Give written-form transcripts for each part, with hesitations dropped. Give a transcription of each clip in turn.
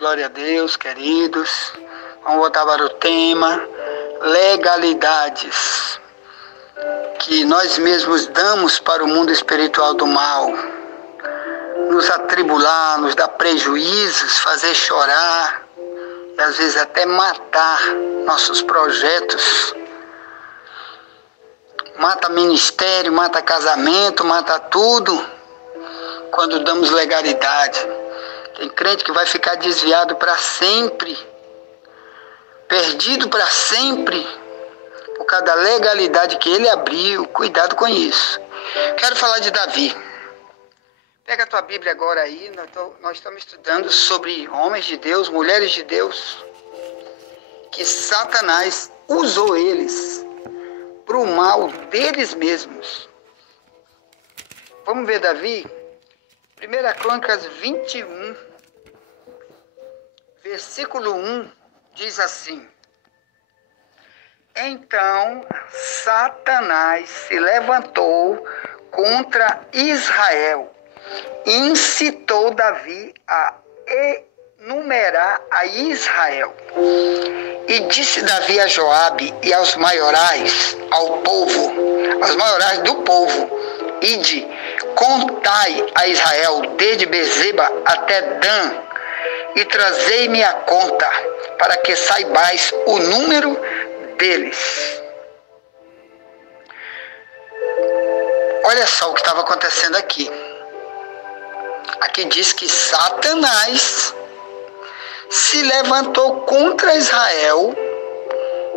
Glória a Deus, queridos. Vamos voltar para o tema legalidades que nós mesmos damos para o mundo espiritual do mal. Nos atribular, nos dar prejuízos, fazer chorar e às vezes até matar nossos projetos. Mata ministério, mata casamento, mata tudo quando damos legalidade. Tem crente que vai ficar desviado para sempre, perdido para sempre, por causa da legalidade que ele abriu. Cuidado com isso. Quero falar de Davi. Pega a tua Bíblia agora aí, nós estamos estudando sobre homens de Deus, mulheres de Deus, que Satanás usou eles para o mal deles mesmos. Vamos ver Davi? 1 Crônicas 21, versículo 1, diz assim: Então Satanás se levantou contra Israel, incitou Davi a enumerar a Israel. E disse Davi a Joabe e aos maiorais, aos maiorais do povo: Ide, contai a Israel desde Bezeba até Dan, e trazei-me a conta, para que saibais o número deles. Olha só o que estava acontecendo aqui. Aqui diz que Satanás se levantou contra Israel.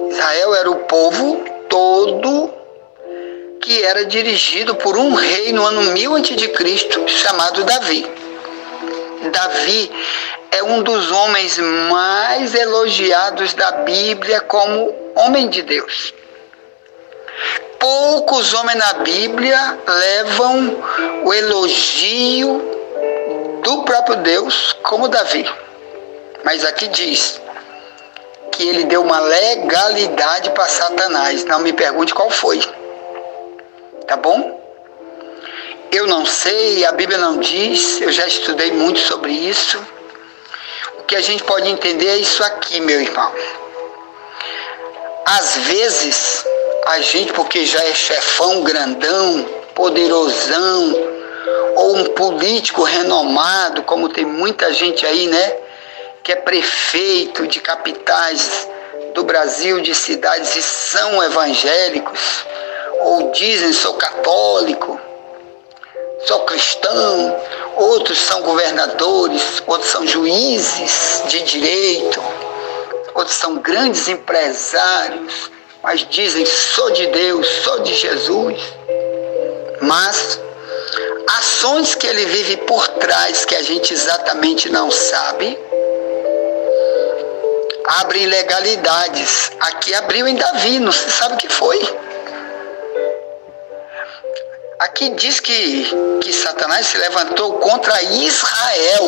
Israel era o povo todo que era dirigido por um rei no ano 1000 a.C., chamado Davi. Davi é um dos homens mais elogiados da Bíblia como homem de Deus. Poucos homens na Bíblia levam o elogio do próprio Deus como Davi. Mas aqui diz que ele deu uma legalidade para Satanás. Não me pergunte qual foi. Tá bom? Eu não sei, a Bíblia não diz, eu já estudei muito sobre isso. O que a gente pode entender é isso aqui, meu irmão. Às vezes, a gente, porque já é chefão, grandão, poderosão, ou um político renomado, como tem muita gente aí, né? Que é prefeito de capitais do Brasil, de cidades, e são evangélicos, ou dizem sou católico, sou cristão, outros são governadores, outros são juízes de direito, outros são grandes empresários, mas dizem sou de Deus, sou de Jesus. Mas ações que ele vive por trás, que a gente exatamente não sabe, abrem ilegalidades. Aqui abriu em Davi, não se sabe o que foi. Aqui diz que Satanás se levantou contra Israel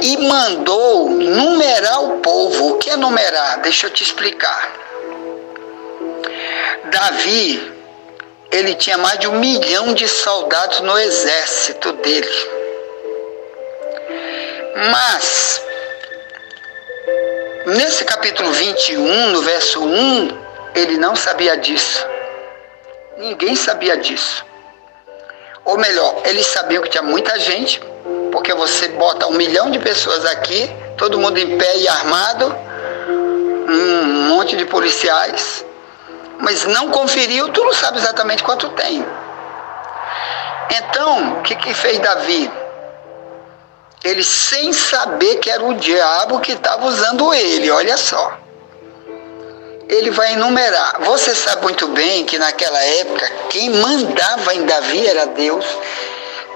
e mandou numerar o povo. O que é numerar? Deixa eu te explicar. Davi, ele tinha mais de 1 milhão de soldados no exército dele. Mas, nesse capítulo 21, no verso 1, ele não sabia disso. Ninguém sabia disso. Ou melhor, eles sabiam que tinha muita gente, porque você bota 1 milhão de pessoas aqui, todo mundo em pé e armado, um monte de policiais, mas não conferiu, tu não sabe exatamente quanto tem. Então, o que fez Davi? Ele, sem saber que era o diabo que estava usando ele, olha só. Ele vai enumerar. Você sabe muito bem que naquela época, quem mandava em Davi era Deus.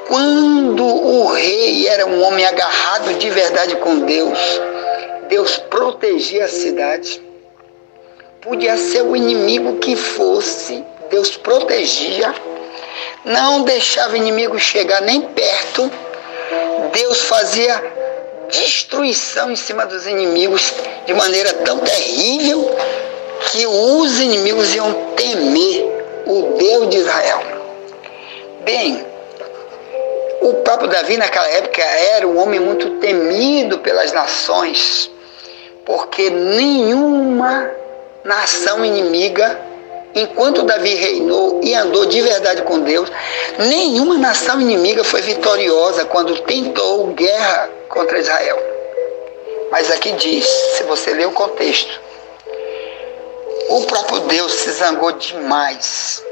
Quando o rei era um homem agarrado de verdade com Deus, Deus protegia a cidade. Podia ser o inimigo que fosse, Deus protegia. Não deixava o inimigo chegar nem perto. Deus fazia destruição em cima dos inimigos de maneira tão terrível que os inimigos iam temer o Deus de Israel. Bem, O próprio Davi naquela época era um homem muito temido pelas nações, porque nenhuma nação inimiga, enquanto Davi reinou e andou de verdade com Deus, nenhuma nação inimiga foi vitoriosa quando tentou guerra contra Israel. Mas aqui diz, se você ler o contexto, o próprio Deus se zangou demais,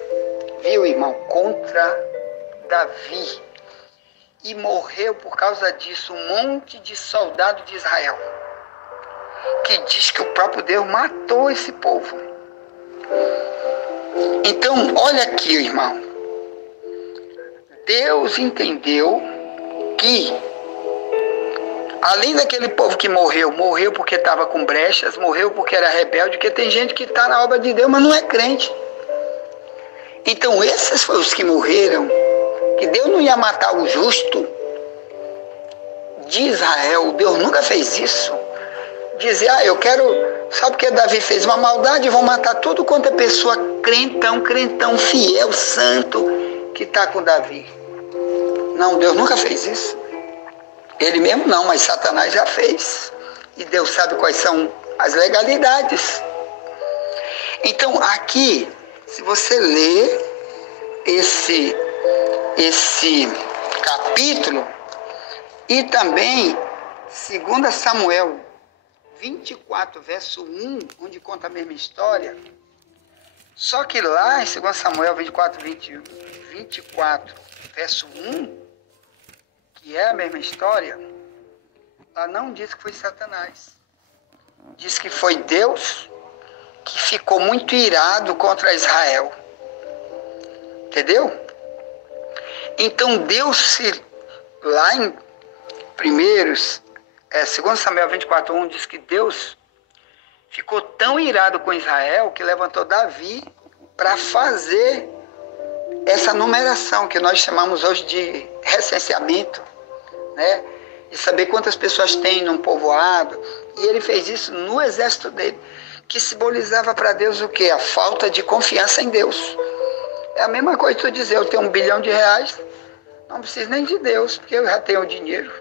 viu, irmão, contra Davi. E morreu por causa disso um monte de soldado de Israel, que diz que o próprio Deus matou esse povo. Então, olha aqui, irmão. Deus entendeu que, além daquele povo que morreu porque estava com brechas, morreu porque era rebelde, porque tem gente que está na obra de Deus, mas não é crente. Então, esses foram os que morreram, que Deus não ia matar o justo de Israel. Deus nunca fez isso. Dizer, eu quero, só porque Davi fez uma maldade, vão matar tudo quanto é pessoa crentão, fiel, santo, que está com Davi. Não, Deus nunca fez isso. Ele mesmo não, mas Satanás já fez. E Deus sabe quais são as legalidades. Então, aqui, se você ler esse capítulo, e também 2 Samuel 24, verso 1, onde conta a mesma história. Só que lá em 2 Samuel 24, verso 1, que é a mesma história, lá não diz que foi Satanás. Diz que foi Deus que ficou muito irado contra Israel. Entendeu? Então Deus, lá em 2 Samuel 24, 1, diz que Deus ficou tão irado com Israel que levantou Davi para fazer essa numeração que nós chamamos hoje de recenseamento, né? De saber quantas pessoas tem num povoado. E ele fez isso no exército dele, que simbolizava para Deus o quê? A falta de confiança em Deus. É a mesma coisa que tu dizer, eu tenho R$1 bilhão, não preciso nem de Deus, porque eu já tenho o dinheiro.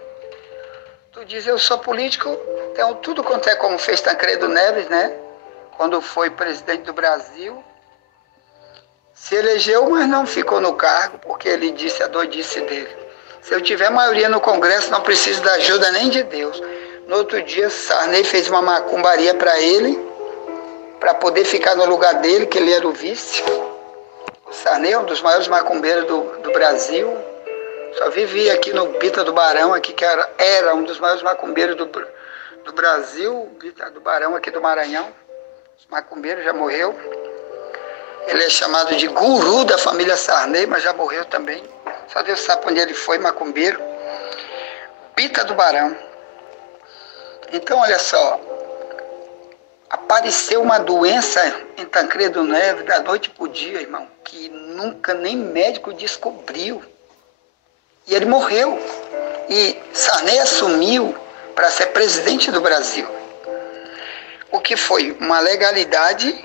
Tu diz, eu sou político, tenho tudo quanto é, como fez Tancredo Neves, né? Quando foi presidente do Brasil. Se elegeu, mas não ficou no cargo, porque ele disse a doidice dele. Se eu tiver maioria no Congresso, não preciso da ajuda nem de Deus. No outro dia, Sarney fez uma macumbaria para ele, para poder ficar no lugar dele, que ele era o vice. O Sarney é um dos maiores macumbeiros do Brasil. Só vivia aqui no Bita do Barão, aqui, que era um dos maiores macumbeiros do Brasil, Bita do Barão, aqui do Maranhão. Os macumbeiros, já morreu. Ele é chamado de guru da família Sarney, mas já morreu também. Só Deus sabe onde ele foi, macumbeiro. Bita do Barão. Então, olha só. Apareceu uma doença em Tancredo Neves da noite para o dia, irmão, que nunca nem médico descobriu. E ele morreu. E Sarney assumiu para ser presidente do Brasil. O que foi uma legalidade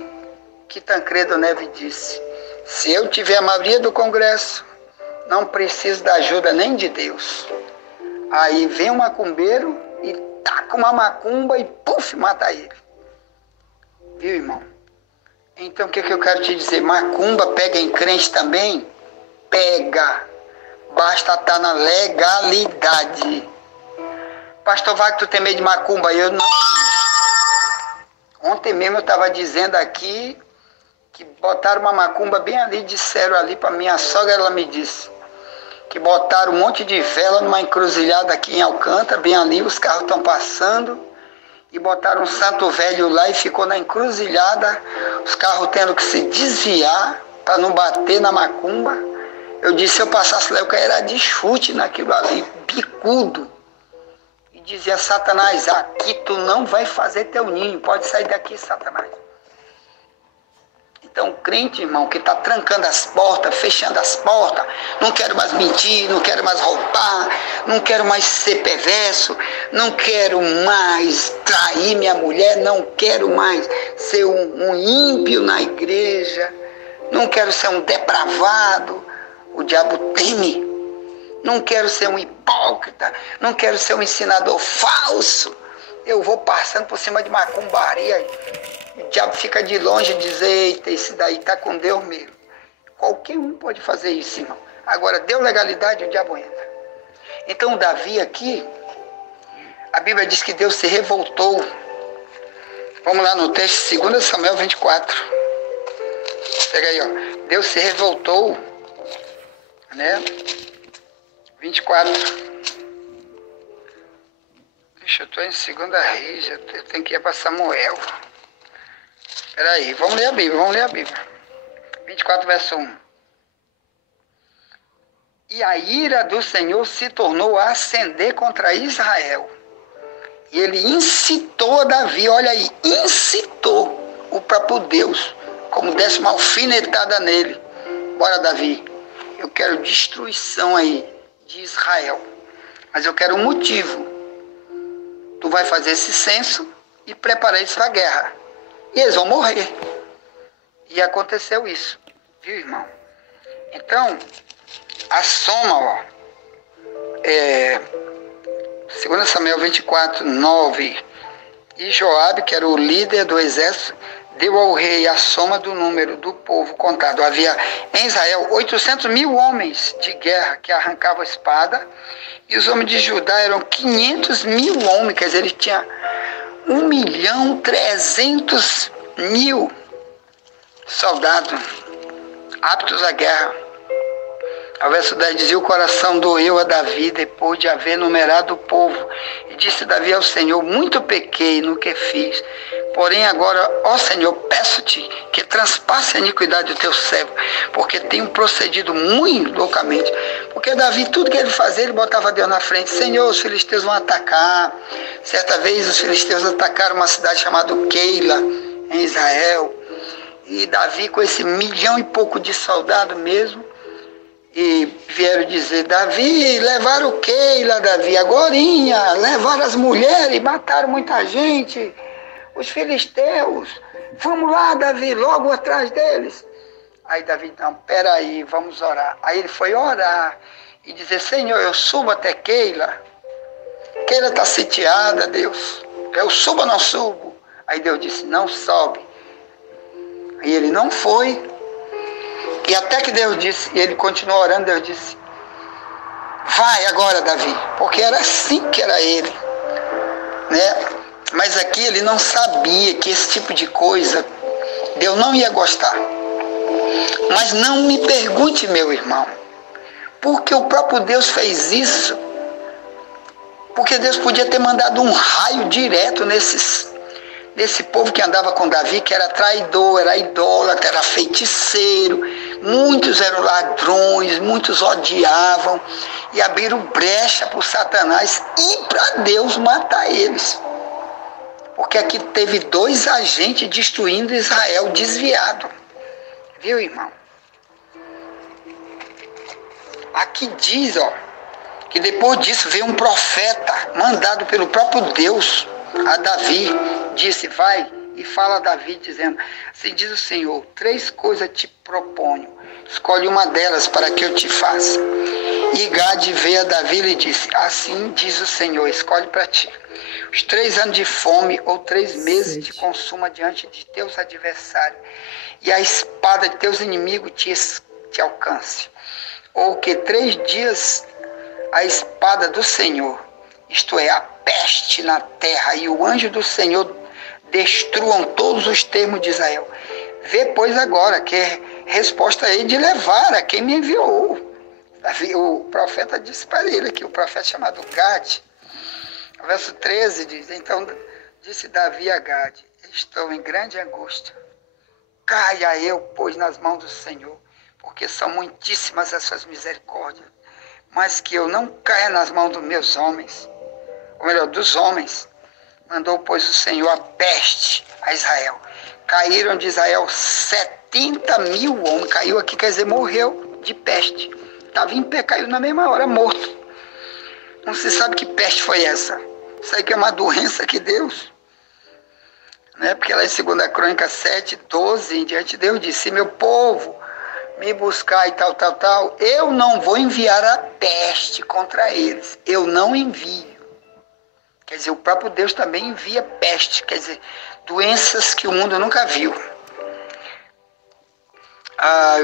que Tancredo Neves disse. Se eu tiver a maioria do Congresso, não preciso da ajuda nem de Deus. Aí vem um macumbeiro e taca uma macumba e puf, mata ele. Viu, irmão? Então o que eu quero te dizer? Macumba pega em crente também? Pega. Basta estar na legalidade. Pastor Wagner, tu tem medo de macumba? Eu não tenho. Ontem mesmo eu estava dizendo aqui que botaram uma macumba bem ali, disseram ali para minha sogra, ela me disse que botaram um monte de vela numa encruzilhada aqui em Alcântara, bem ali, os carros estão passando, e botaram um santo velho lá e ficou na encruzilhada, os carros tendo que se desviar para não bater na macumba. Eu disse, se eu passasse lá, eu caía de chute naquilo ali, bicudo. E dizia, Satanás, aqui tu não vai fazer teu ninho, pode sair daqui, Satanás. Então, o crente, irmão, que está trancando as portas, fechando as portas, não quero mais mentir, não quero mais roubar, não quero mais ser perverso, não quero mais trair minha mulher, não quero mais ser um ímpio na igreja, não quero ser um depravado. O diabo teme não quero ser um hipócrita, não quero ser um ensinador falso. Eu vou passando por cima de macumbaria, o diabo fica de longe e diz, eita, esse daí está com Deus mesmo. Qualquer um pode fazer isso, irmão. Agora, deu legalidade, o diabo entra. Então, Davi aqui, a Bíblia diz que Deus se revoltou. Vamos lá no texto, 2 Samuel 24. Pega aí, ó. Deus se revoltou, né? 24. Deixa eu estou em 2 Reis, eu tenho que ir para Samuel. Espera aí, vamos ler a Bíblia. 24, verso 1. E a ira do Senhor se tornou a acender contra Israel. E ele incitou a Davi, olha aí, incitou o próprio Deus, como desse uma alfinetada nele. Bora, Davi, eu quero destruição aí de Israel, mas eu quero um motivo. Tu vai fazer esse censo e preparar eles para a guerra. E eles vão morrer. E aconteceu isso, viu, irmão? Então, a soma, ó, 2 Samuel 24, 9, e Joabe, que era o líder do exército, deu ao rei a soma do número do povo contado. Havia em Israel 800.000 homens de guerra que arrancavam a espada, e os homens de Judá eram 500.000 homens, quer dizer, ele tinha 1.300.000 soldados aptos à guerra. O verso 10 dizia, o coração doeu a Davi depois de haver numerado o povo. E disse Davi ao Senhor, muito pequei no que fiz. Porém agora, ó Senhor, peço-te que transpasse a iniquidade do teu servo, porque tenho procedido muito loucamente. Porque Davi, tudo que ele fazia, ele botava Deus na frente. Senhor, os filisteus vão atacar. Certa vez os filisteus atacaram uma cidade chamada Keila, em Israel. E Davi, com esse 1 milhão e pouco de soldados mesmo, e vieram dizer, Davi, levaram o Keila, Davi, agorinha, levaram as mulheres, mataram muita gente, os filisteus, vamos lá, Davi, logo atrás deles. Aí Davi, não, peraí, vamos orar. Aí ele foi orar e dizer, Senhor, eu subo até Keila. Keila está sitiada, Deus, eu subo ou não subo? Aí Deus disse, não sobe. E ele não foi. E até que Deus disse, e ele continuou orando, Deus disse, vai agora, Davi, porque era assim que era ele, né? Mas aqui ele não sabia que esse tipo de coisa Deus não ia gostar. Mas não me pergunte, meu irmão, porque o próprio Deus fez isso, porque Deus podia ter mandado um raio direto nesse povo que andava com Davi, que era traidor, era idólatra, era feiticeiro, muitos eram ladrões, muitos odiavam e abriram brecha para o Satanás e para Deus matar eles. Porque aqui teve 2 agentes destruindo Israel, desviado. Viu, irmão? Aqui diz, ó, que depois disso veio um profeta mandado pelo próprio Deus a Davi, disse, vai e fala a Davi, dizendo, assim diz o Senhor, 3 coisas te proponho, escolhe uma delas para que eu te faça. E Gade veio a Davi e lhe disse, assim diz o Senhor, escolhe para ti os 3 anos de fome ou 3 meses de consuma diante de teus adversários, e a espada de teus inimigos te alcance, ou que 3 dias a espada do Senhor, isto é, a peste na terra, e o anjo do Senhor destruam todos os termos de Israel. Vê, pois, agora, que resposta aí de levar a quem me enviou. O profeta disse para ele aqui, o profeta chamado Gade. O verso 13 diz, então disse Davi a Gade, estou em grande angústia. Caia eu, pois, nas mãos do Senhor, porque são muitíssimas as suas misericórdias, mas que eu não caia nas mãos dos meus homens, ou melhor, dos homens. Mandou, pois, o Senhor a peste a Israel. Caíram de Israel 70.000 homens. Caiu aqui, quer dizer, morreu de peste. Estava em pé, caiu na mesma hora, morto. Não se sabe que peste foi essa. Isso aí que é uma doença que Deus, né? Porque lá em 2 Crônica 7, 12 em diante, Deus disse, se meu povo, me buscar e tal, eu não vou enviar a peste contra eles. Eu não envio. Quer dizer, o próprio Deus também envia peste, quer dizer, doenças que o mundo nunca viu.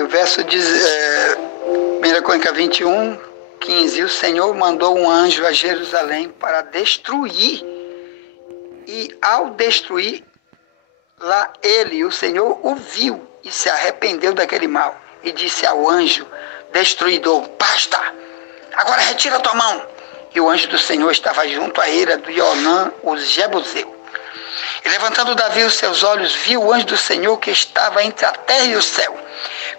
O verso diz, 1 Crônica 21, 15, o Senhor mandou um anjo a Jerusalém para destruir, e ao destruir, lá ele, o Senhor, o viu e se arrependeu daquele mal, e disse ao anjo destruidor, basta, agora retira a tua mão. E o anjo do Senhor estava junto à eira do Ionã, o Jebuseu. E levantando Davi os seus olhos, viu o anjo do Senhor que estava entre a terra e o céu,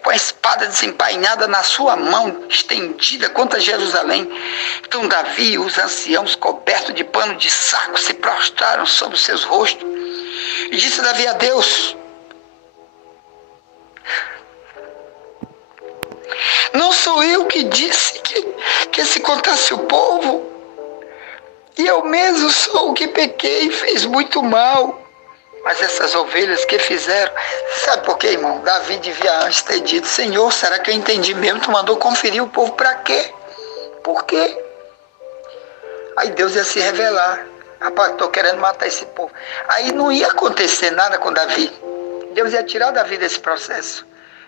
com a espada desembainhada na sua mão, estendida contra Jerusalém. Então Davi e os anciãos, cobertos de pano de saco, se prostraram sobre os seus rostos. E disse Davi a Deus, não sou eu que disse que se contasse o povo? E eu mesmo sou o que pequei e fez muito mal. Mas essas ovelhas que fizeram... Sabe por quê, irmão? Davi devia antes ter dito, Senhor, será que eu entendi mesmo? Tu mandou conferir o povo para quê? Por quê? Aí Deus ia se revelar. Rapaz, estou querendo matar esse povo. Aí não ia acontecer nada com Davi. Deus ia tirar Davi desse processo.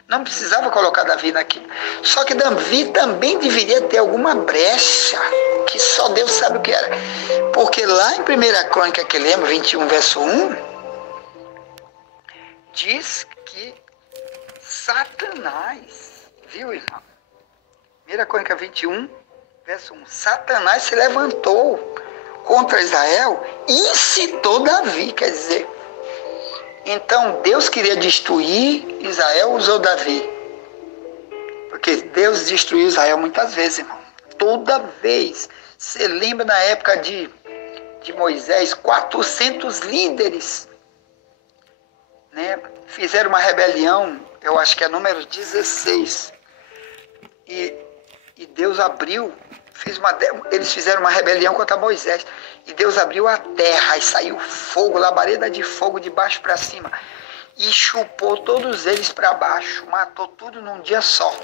Não precisava colocar Davi naquilo. Só que Davi também deveria ter alguma brecha, que só Deus sabe o que era. Porque lá em 1 Crônica, que lembra, 21, verso 1, diz que Satanás, viu, irmão? 1 Crônica 21, verso 1, Satanás se levantou contra Israel e incitou Davi, quer dizer, então Deus queria destruir Israel, usou Davi. Porque Deus destruiu Israel muitas vezes, irmão. Toda vez. Você lembra na época de Moisés, 400 líderes, né, fizeram uma rebelião, eu acho que é número 16. E Deus abriu, eles fizeram uma rebelião contra Moisés. E Deus abriu a terra e saiu fogo, labareda de fogo de baixo para cima. E chupou todos eles para baixo, matou tudo num dia só.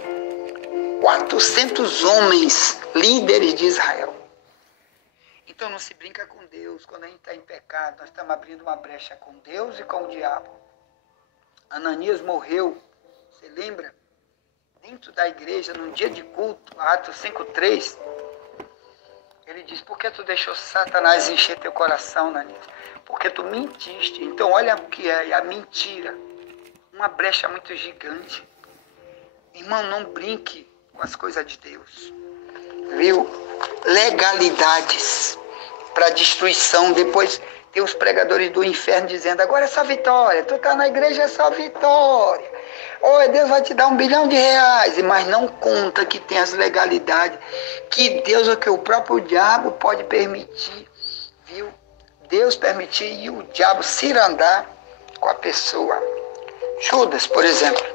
400 homens, líderes de Israel. Então não se brinca com Deus. Quando a gente está em pecado, nós estamos abrindo uma brecha com Deus e com o diabo. Ananias morreu, você lembra? Dentro da igreja, num dia de culto, Atos 5:3, ele diz, por que tu deixou Satanás encher teu coração, Ananias? Porque tu mentiste. Então olha o que é a mentira. Uma brecha muito gigante. Irmão, não brinque com as coisas de Deus. Viu? Legalidades para destruição. Depois tem os pregadores do inferno dizendo, agora é só vitória. Tu tá na igreja, é só vitória. Oh, Deus vai te dar R$1 bilhão, mas não conta que tem as legalidades, que Deus, ou que o próprio diabo pode permitir, viu? Deus permitir e o diabo cirandar com a pessoa. Judas, por exemplo,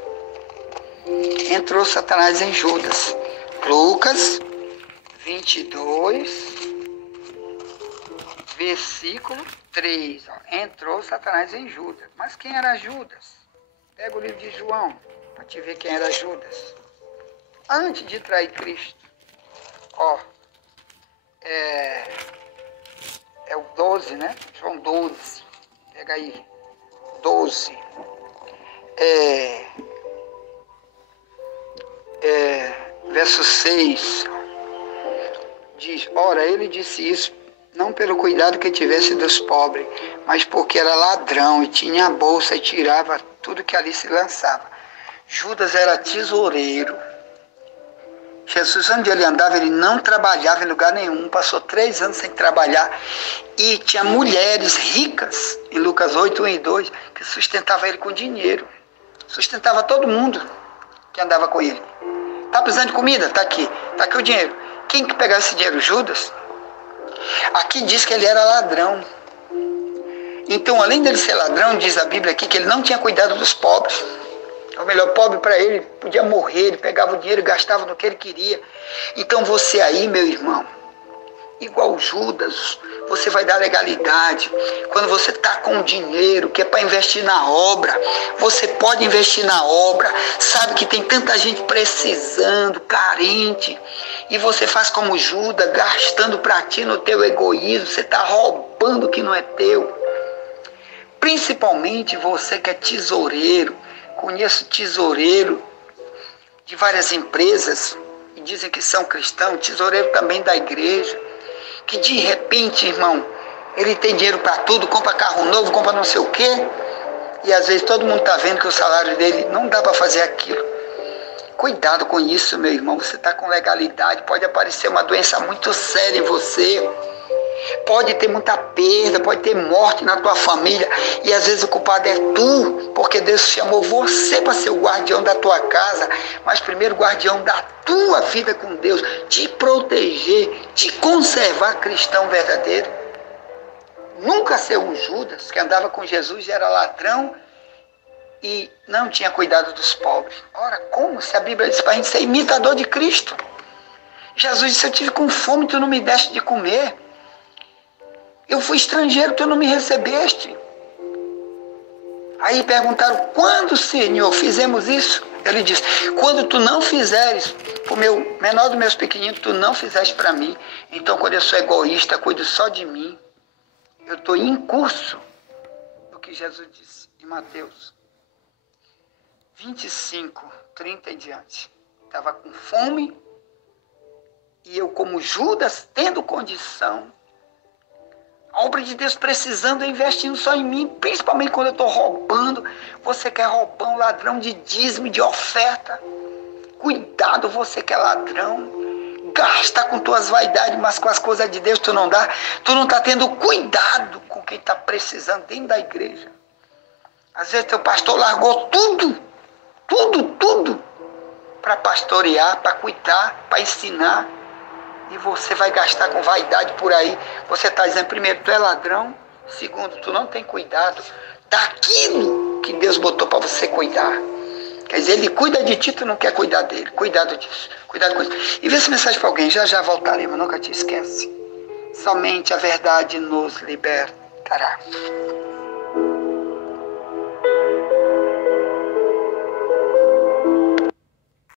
entrou Satanás em Judas. Lucas 22, versículo 3. Entrou Satanás em Judas. Mas quem era Judas? Pega o livro de João, para te ver quem era Judas. Antes de trair Cristo. Ó, é o 12, né? João 12. Pega aí. 12. Verso 6. Diz, ora, ele disse isso não pelo cuidado que tivesse dos pobres, mas porque era ladrão e tinha a bolsa e tirava tudo que ali se lançava. Judas era tesoureiro. Jesus, onde ele andava, ele não trabalhava em lugar nenhum. Passou 3 anos sem trabalhar. E tinha mulheres ricas, em Lucas 8, 1 e 2, que sustentavam ele com dinheiro. Sustentava todo mundo que andava com ele. Tá precisando de comida? Tá aqui o dinheiro. Quem que pegava esse dinheiro? Judas. Aqui diz que ele era ladrão. Então, além dele ser ladrão, diz a Bíblia aqui que ele não tinha cuidado dos pobres. Ou melhor, pobre para ele, podia morrer, ele pegava o dinheiro e gastava no que ele queria. Então você aí, meu irmão, igual Judas, você vai dar legalidade. Quando você está com dinheiro que é para investir na obra, você pode investir na obra. Sabe que tem tanta gente precisando, carente, e você faz como Judas, gastando para ti no teu egoísmo. Você está roubando o que não é teu. Principalmente você que é tesoureiro. Conheço tesoureiro de várias empresas e dizem que são cristãos, tesoureiro também da igreja, que de repente, irmão, ele tem dinheiro para tudo, compra carro novo, compra não sei o quê, e às vezes todo mundo está vendo que o salário dele não dá para fazer aquilo. Cuidado com isso, meu irmão, você está com legalidade, pode aparecer uma doença muito séria em você, pode ter muita perda, pode ter morte na tua família, e às vezes o culpado é tu, porque Deus chamou você para ser o guardião da tua casa, mas primeiro guardião da tua vida com Deus, te proteger, te conservar cristão verdadeiro. Nunca ser um Judas que andava com Jesus e era ladrão e não tinha cuidado dos pobres. Ora, como se a Bíblia diz para a gente ser imitador de Cristo? Jesus disse, eu tive com fome, tu não me deste de comer. Eu fui estrangeiro, tu não me recebeste. Aí perguntaram, quando, Senhor, fizemos isso? Ele disse, quando tu não fizeres, o meu menor dos meus pequeninos, tu não fizeste para mim. Então, quando eu sou egoísta, cuido só de mim. Eu estou em curso do que Jesus disse em Mateus 25, 30 em diante. Estava com fome e eu, como Judas, tendo condição, a obra de Deus precisando, investindo só em mim, principalmente quando eu estou roubando. Você quer roubar um ladrão de dízimo, de oferta? Cuidado, você que é ladrão. Gasta com tuas vaidades, mas com as coisas de Deus tu não dá. Tu não está tendo cuidado com quem está precisando dentro da igreja. Às vezes teu pastor largou tudo para pastorear, para cuidar, para ensinar. E você vai gastar com vaidade por aí. Você está dizendo, primeiro, tu é ladrão. Segundo, tu não tem cuidado daquilo que Deus botou para você cuidar. Quer dizer, ele cuida de ti, tu não quer cuidar dele. Cuidado disso. Cuidado com isso. E vê essa mensagem para alguém. Já voltaremos, nunca te esquece. Somente a verdade nos libertará.